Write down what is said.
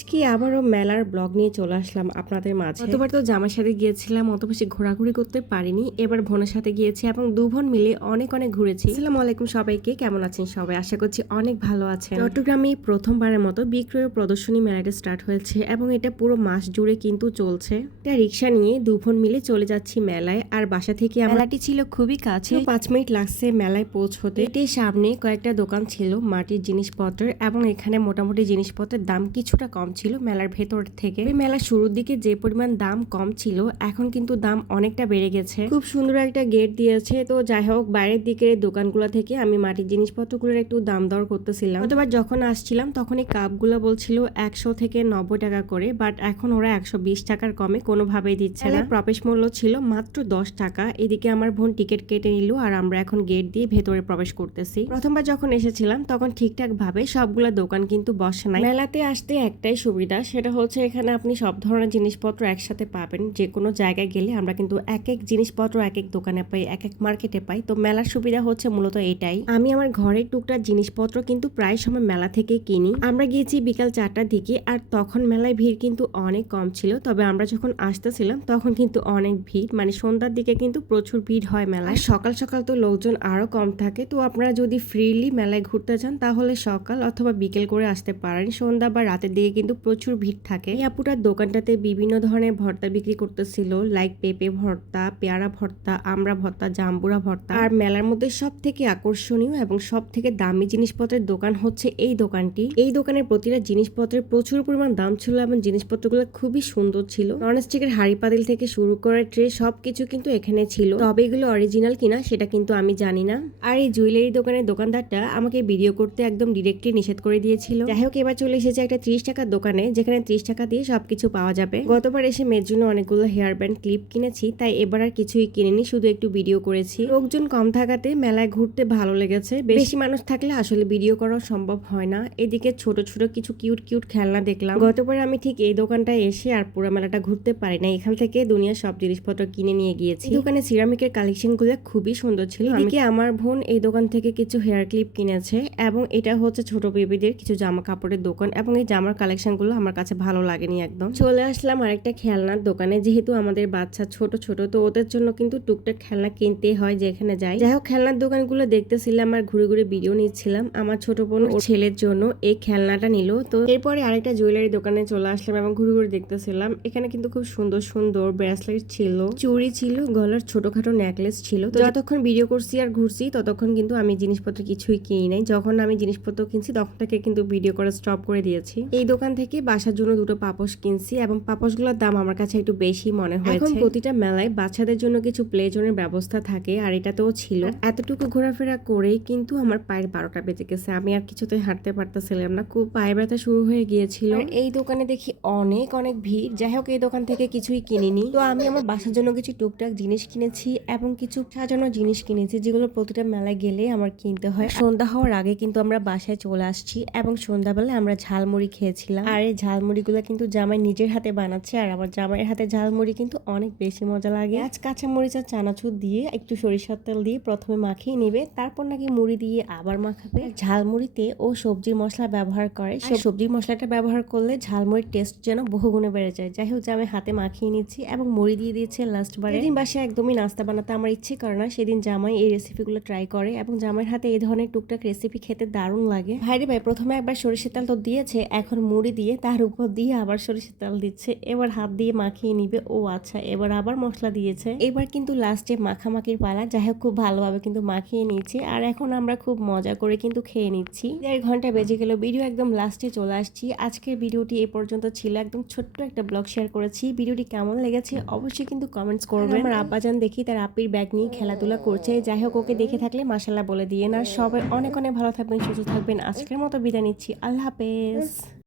আজকে আবারও মেলার ব্লগ নিয়ে চলে আসলাম আপনাদের মাঝে। গতবার তো জামার সাথে গিয়েছিলাম, অত বেশি ঘোরাঘুরি করতে পারিনি। এবার বোনের সাথে গিয়েছি এবং দু বোন মিলে অনেক অনেক ঘুরেছি। আসসালামু আলাইকুম সবাইকে, কেমন আছেন সবাই? আশা করছি অনেক ভালো আছেন। চট্টগ্রামে প্রথমবারের মতো বিক্রয় প্রদর্শনী মেলাটা স্টার্ট হয়েছে এবং এটা পুরো মাস জুড়ে কিন্তু চলছে। এটা রিক্সা নিয়ে দু বোন মিলে চলে যাচ্ছি মেলায়। আর বাসা থেকে মেলাটি ছিল খুবই কাছে, 5 মিনিট লাগছে মেলায় পৌঁছতে। এটির সামনে কয়েকটা দোকান ছিল মাটির জিনিসপত্রের এবং এখানে মোটামুটি জিনিসপত্রের দাম কিছুটা কম ছিল মেলার ভেতর থেকে। মেলার শুরুর দিকে যে পরিমাণ দাম কম ছিল এখন কিন্তু দাম অনেকটা বেড়ে গেছে। খুব সুন্দর একটা গেট দিয়েছে। তো যাই হোক, বাইরের দিকের দোকানগুলো থেকে আমি মাটির জিনিসপত্রগুলোর একটু দাম দর করতেছিলাম। গতবার যখন আসছিলাম তখন এই কাপগুলো বলছিল 100 থেকে 90 টাকা করে, বাট এখন ওরা 120 টাকার কমে কোনোভাবেই দিচ্ছে না। প্রবেশ মূল্য ছিল মাত্র 10 টাকা। এদিকে আমার বোন টিকিট কেটে নিল আর আমরা এখন গেট দিয়ে ভেতরে প্রবেশ করতেছি। প্রথমবার যখন এসেছিলাম তখন ঠিকঠাক ভাবে সবগুলা দোকান কিন্তু বসে নাই। মেলাতে আসতে একটাই সুবিধা, সেটা হচ্ছে এখানে আপনি সব ধরনের জিনিসপত্র একসাথে পাবেন। যে কোনো জায়গায় গেলে আমরা কিন্তু এক এক জিনিসপত্র এক এক দোকানে পাই, এক এক মার্কেটে পাই। তো মেলার সুবিধা হচ্ছে মূলত এটাই। আমি আমার ঘরের টুকটাক জিনিসপত্র কিন্তু প্রায় সময় মেলা থেকে কিনি। আমরা গিয়েছি বিকাল 4টার দিকে আর তখন মেলায় ভিড় কিন্তু অনেক কম ছিল। তবে আমরা যখন আসতেছিলাম তখন কিন্তু অনেক ভিড়, মানে সন্ধ্যার দিকে কিন্তু প্রচুর ভিড় হয় মেলায়। সকাল সকাল তো লোকজন আরো কম থাকে। তো আপনারা যদি ফ্রিলি মেলায় ঘুরতে চান তাহলে সকাল অথবা বিকেল করে আসতে পারেন। সন্ধ্যা বা রাতের দিকে কিন্তু প্রচুর ভিড় থাকে। এই আপুটার দোকানটাতে বিভিন্ন ধরনের ভর্তা বিক্রি করতেছিল, লাইক পেঁপে ভর্তা, পেয়ারা ভর্তা, আমড়া ভর্তা, জাম্বুরা ভর্তা। আর মেলার মধ্যে সব থেকে আকর্ষণীয় এবং সব থেকে দামি জিনিসপত্রের দোকান হচ্ছে এই দোকানটি। এই দোকানের প্রতিটা জিনিসপত্রের প্রচুর পরিমাণ দাম ছিল এবং জিনিসপত্রগুলো খুবই সুন্দর ছিল। ননস্টিকের হাঁড়ি পাতিল থেকে শুরু করে ট্রে সবকিছু কিন্তু এখানে ছিল। তবে এগুলো অরিজিনাল কিনা সেটা কিন্তু আমি জানি না। আর এই জুয়েলারি দোকানের দোকানদারটা আমাকে ভিডিও করতে একদম ডিরেক্টলি নিষেধ করে দিয়েছিল। যাই হোক, এবার চলে এসেছে একটা 30 টাকার দোকানে, যেখানে 30 টাকা দিয়ে সবকিছু পাওয়া যাবে। গতবার এসে মেয়ের জন্য অনেকগুলো হেয়ার ব্যান্ড ক্লিপ কিনেছি, তাই এবার আর কিছুই কিনিনি, শুধু একটু ভিডিও করেছি। লোকজন কম থাকাতে মেলায় ঘুরতে ভালো লেগেছে। বেশি মানুষ থাকলে আসলে ভিডিও করা সম্ভব হয় না। এদিকে ছোট ছোট কিছু কিউট কিউট খেলনা দেখলাম। গতবার আমি ঠিক এই দোকানটায় এসে আর পুরো মেলাটা ঘুরতে পারি না, এখান থেকে দুনিয়ার সব জিনিসপত্র কিনে নিয়ে গিয়েছি। দোকানে সিরামিকের কালেকশন গুলো খুবই সুন্দর ছিল। এদিকে আমার বোন এই দোকান থেকে কিছু হেয়ার ক্লিপ কিনেছে এবং এটা হচ্ছে ছোট বেবিদের কিছু জামা কাপড়ের দোকান এবং এই জামার কালেকশন গুলো আমার কাছে ভালো লাগেনি একদম। চলে আসলাম আরেকটা খেলনার দোকানে। যেহেতু আমাদের বাচ্চা ছোট ছোট, তো ওদের জন্য কিন্তু টুকটাক খেলনা কিনতে হয় যেখানে যাই। যাই হোক, খেলনার দোকানগুলো দেখতেছিলাম আর ঘুরে ঘুরে ভিডিও নিচ্ছিলাম। আমার ছোট বোন ওর ছেলের জন্য এই খেলনাটা নিল। তো এরপরে আরেকটা জুয়েলারি দোকানে চলে আসলাম এবং ঘুরে ঘুরে দেখতেছিলাম। এখানে কিন্তু খুব সুন্দর সুন্দর ব্রেসলেট ছিল, চুড়ি ছিল, গলার ছোটখাটো নেকলেস ছিল। তো যতক্ষণ ভিডিও করছি আর ঘুরছি ততক্ষণ কিন্তু আমি জিনিসপত্র কিছুই কিনি নাই। যখন আমি জিনিসপত্র কিনছি তখন থেকে কিন্তু ভিডিও করা স্টপ করে দিয়েছি। এই দোকান থেকে বাসার জন্য দুটো পাপোশ কিনছি এবং পাপোশগুলোর দাম আমার কাছে একটু বেশি মনে হয়েছে। এখন প্রতিটা মেলায় বাচ্চাদের জন্য কিছু প্লে জোনের ব্যবস্থা থাকে আর এটাতেও ছিল। এতটুকু ঘোরাফেরা করে কিন্তু আমার পায়ের 12টা বেজে গেছে। আমি আর কিছুতে হাঁটতে পারতেছিলাম না, খুব পায়ে ব্যথা শুরু হয়ে গিয়েছিল। এই দোকানে দেখি অনেক অনেক ভিড়। যাই হোক, এই দোকান থেকে কিছুই কিনিনি। তো আমি আমার বাসার জন্য কিছু টুকটাক জিনিস কিনেছি এবং কিছু সাজানো জিনিস কিনেছি, যেগুলো প্রতিটা মেলায় গেলে আমার কিনতে হয়। সন্ধ্যা হওয়ার আগে কিন্তু আমরা বাসায় চলে আসছি এবং সন্ধ্যাবেলায় আমরা ঝালমুড়ি খেয়েছিলাম। আর এই ঝালমুড়িগুলো কিন্তু জামাই নিজের হাতে বানাচ্ছে আর আমার জামাইয়ের হাতে ঝালমুড়ি কিন্তু অনেক বেশি মজা লাগে। আজ কাঁচামরিচ আর চানাচুর দিয়ে একটু সরিষার তেল দিয়ে প্রথমে মাখিয়ে নিবে, তারপর নাকি মুড়ি দিয়ে আবার মাখাবে। ঝালমুড়িতে ও সবজি মশলা ব্যবহার করে, সবজি মশলাটা ব্যবহার করলে ঝালমুড়ির টেস্ট যেন বহুগুণে বেড়ে যায়। যাই হোক, জামাই হাতে মাখিয়ে নিচ্ছি এবং মুড়ি দিয়ে দিয়েছে লাস্ট বারে। এদিন বাসায় একদমই নাস্তা বানাতে আমার ইচ্ছে করে না, সেদিন জামাই এই রেসিপিগুলো ট্রাই করে এবং জামাইয়ের হাতে এই ধরনের টুকটাক রেসিপি খেতে দারুণ লাগে। ভাইরে ভাই প্রথমে একবার সরিষার তেল তো দিয়েছে, এখন মুড়ি দিয়ে তার উপর দিয়ে আবার সরিষার তেল দিচ্ছে, এবার হাত দিয়ে মাখিয়ে নিবে। ও আচ্ছা, এবার আবার মশলা দিয়েছে। এবার কিন্তু লাস্টে মাখামাখির পালা। যাই হোক, খুব ভালোভাবে কিন্তু মাখিয়ে নিচ্ছি আর এখন আমরা খুব মজা করে কিন্তু খেয়ে নিচ্ছি। 1.5 ঘন্টা বেজে গেল, ভিডিও একদম লাস্টে চলে আসছি। আজকের ভিডিওটি এ পর্যন্ত ছিল, একদম ছোট্ট একটা ব্লগ শেয়ার করেছি। ভিডিওটি কেমন লেগেছে অবশ্যই কিন্তু কমেন্টস করবেন। আমার আব্বাজান দেখি তার আপির ব্যাগ নিয়ে খেলাধুলা করছে। যাই হোক, ওকে দেখে থাকলে মাশাআল্লাহ বলে দিয়ে না। সবাই অনেক অনেক ভালো থাকবেন, সুস্থ থাকবেন। আজকের মতো বিদায় নিচ্ছি, আল্লাহ হাফেজ।